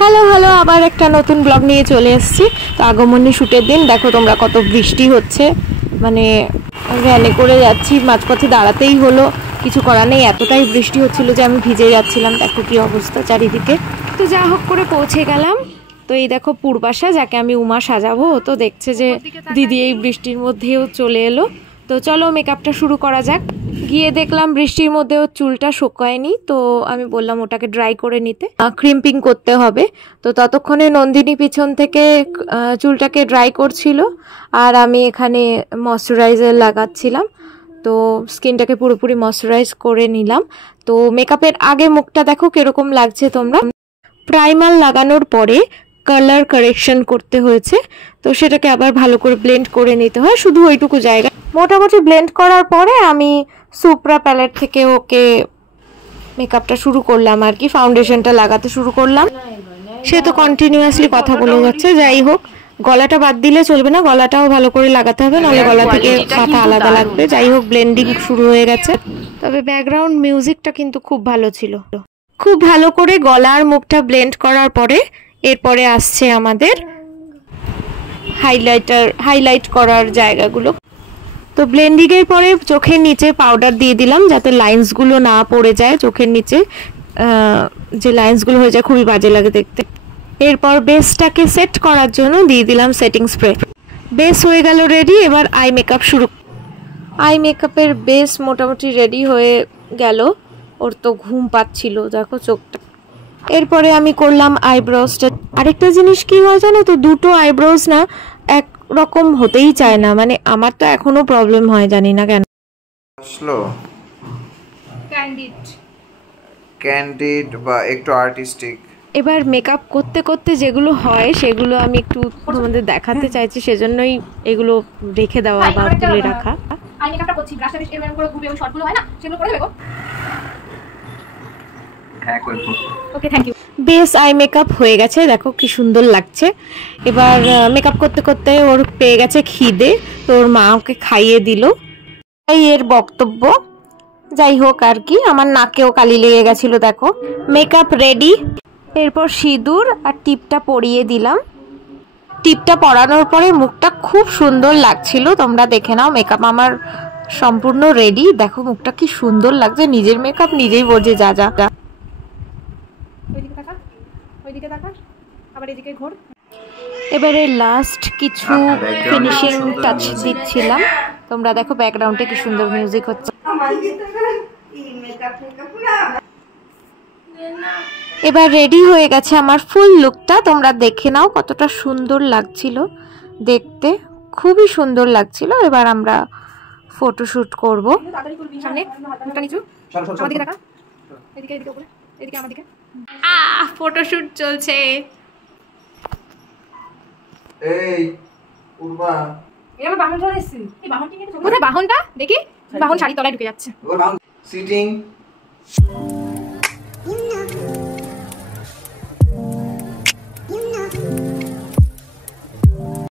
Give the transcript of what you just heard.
Hello hello, আবার একটা নতুন ব্লগ নিয়ে চলে এসেছি। তো আগমনী শ্যুটের দিন দেখো তোমরা, কত বৃষ্টি হচ্ছে, মানে ভ্যানে করে যাচ্ছি, মাঝপথে দাঁড়াতেই হলো, কিছু করার নেই, এতটাই বৃষ্টি হচ্ছিল যে আমি ভিজে যাচ্ছিলাম। দেখো কি অবস্থা চারিদিকে। তো যা হোক করে পৌঁছে গেলাম। তো এই দেখো পূর্বাশা, যাকে আমি উমা সাজাবো, তো দেখছে যে দিদি এই বৃষ্টির মধ্যেও চলে এলো। তো চলো মেকআপটা শুরু করা যাক। গিয়ে দেখলাম বৃষ্টির মধ্যেও চুলটা শুকায়নি, তো আমি বললাম ওটাকে ড্রাই করে নিতে, ক্রিম্পিং করতে হবে। তো ততক্ষণে নন্দিনী পিছন থেকে চুলটাকে ড্রাই করছিল, আর আমি এখানে ময়শ্চারাইজার লাগাচ্ছিলাম। তো স্কিনটাকে পুরোপুরি ময়শ্চারাইজ করে নিলাম। তো মেকআপের আগে মুখটা দেখো কিরকম লাগছে তোমরা। প্রাইমার লাগানোর পরে কালার কারেকশন করতে হয়েছে, তো সেটাকে আবার ভালো করে ব্লেন্ড করে নিতে হয়, শুধু ওইটুকু জায়গা। মোটামুটি ব্লেন্ড করার পরে আমি সুপ্রা প্যালেট থেকে ওকে মেকআপটা শুরু করলাম, আর কি ফাউন্ডেশনটা লাগাতে শুরু করলাম। সে তো কন্টিনিউয়াসলি কথা বলে যাচ্ছে। যাই হোক, গলাটা বাদ দিলে চলবে না, গলাটাও ভালো করে লাগাতে হবে, নাহলে গলা থেকে মাথা আলাদা লাগবে। যাই হোক, ব্লেন্ডিং শুরু হয়ে গেছে। তবে ব্যাকগ্রাউন্ড মিউজিকটা কিন্তু খুব ভালো ছিল। খুব ভালো করে গলার মুখটা ব্লেন্ড করার পরে এরপরে আসছে আমাদের হাইলাইট করার জায়গাগুলো। তো ব্লেন্ডিং এর পরে চোখের নিচে পাউডার দিয়ে দিলাম, যাতে লাইন্সগুলো না পড়ে যায় চোখের নিচে, যে লাইন্সগুলো হয়ে যায় খুবই বাজে লাগে দেখতে। এরপর বেসটাকে সেট করার জন্য দিয়ে দিলাম সেটিং স্প্রে। বেস হয়ে গেল রেডি। এবার আই মেকআপ শুরু। আই মেকআপের বেস মোটামুটি রেডি হয়ে গেল। ওর তো ঘুম পাচ্ছিল, দেখো চোখটা। এরপরে আমি করলাম আইব্রোজটা। আরেকটা জিনিস কি হয় জানো তো, দুটো আইব্রোজ না এক রকম হতেই চায় না, মানে আমার তো এখনো প্রবলেম হয়, জানি না কেন। আসলো ক্যান্ডিড বা একটু আর্টিস্টিক। এবার মেকআপ করতে করতে যেগুলো হয় সেগুলো আমি একটু তোমাদের দেখাতে চাইছি, সেজন্যই এগুলো রেখে দেওয়া বা তুলে রাখা। আই মেকআপটা করছি, ব্রাশটা বেশ এরকম করে ঘুরিয়ে ওই শর্টগুলো হয় না, সেগুলো করে দেবো। হ্যাঁ করব। Okay, thank you. Base eye makeup হয়ে গেছে, দেখো কি সুন্দর লাগছে। এবার মেকআপ করতে করতে ওর পেয়ে গেছে খিদে, তো ওর মা ওকে খাইয়ে দিল, এই এর বক্তব্য। যাই হোক আর কি, আমার নাকেও কালি লেগে গেছিল। দেখো মেকআপ রেডি। এরপর সিঁদুর আর টিপটা পরিয়ে দিলাম। টিপটা পরানোর পরে মুখটা খুব সুন্দর লাগছিল, তোমরা দেখে নাও। মেকআপ আমার সম্পূর্ণ রেডি, দেখো মুখটা কি সুন্দর লাগছে। নিজের মেকআপ নিজেই বোঝে যা যা। এবারে লাস্ট কিছু ফিনিশিং টাচ দিচ্ছিলাম। তোমরা দেখো ব্যাকগ্রাউন্ডে কি সুন্দর মিউজিক হচ্ছে। এবার রেডি হয়ে গেছে আমার ফুল লুকটা, তোমরা দেখে নাও কতটা সুন্দর লাগছিল দেখতে, খুবই সুন্দর লাগছিল। এবার আমরা ফটোশুট করব। ফটোশুট চলছে। এই পূর্বা, এই আমার বাহন চলে এসেছে। এই বাহনটা নিয়ে কোথায়? বাহনটা দেখি, বাহন শাড়ি তলায় ঢুকে যাচ্ছে। সিটিং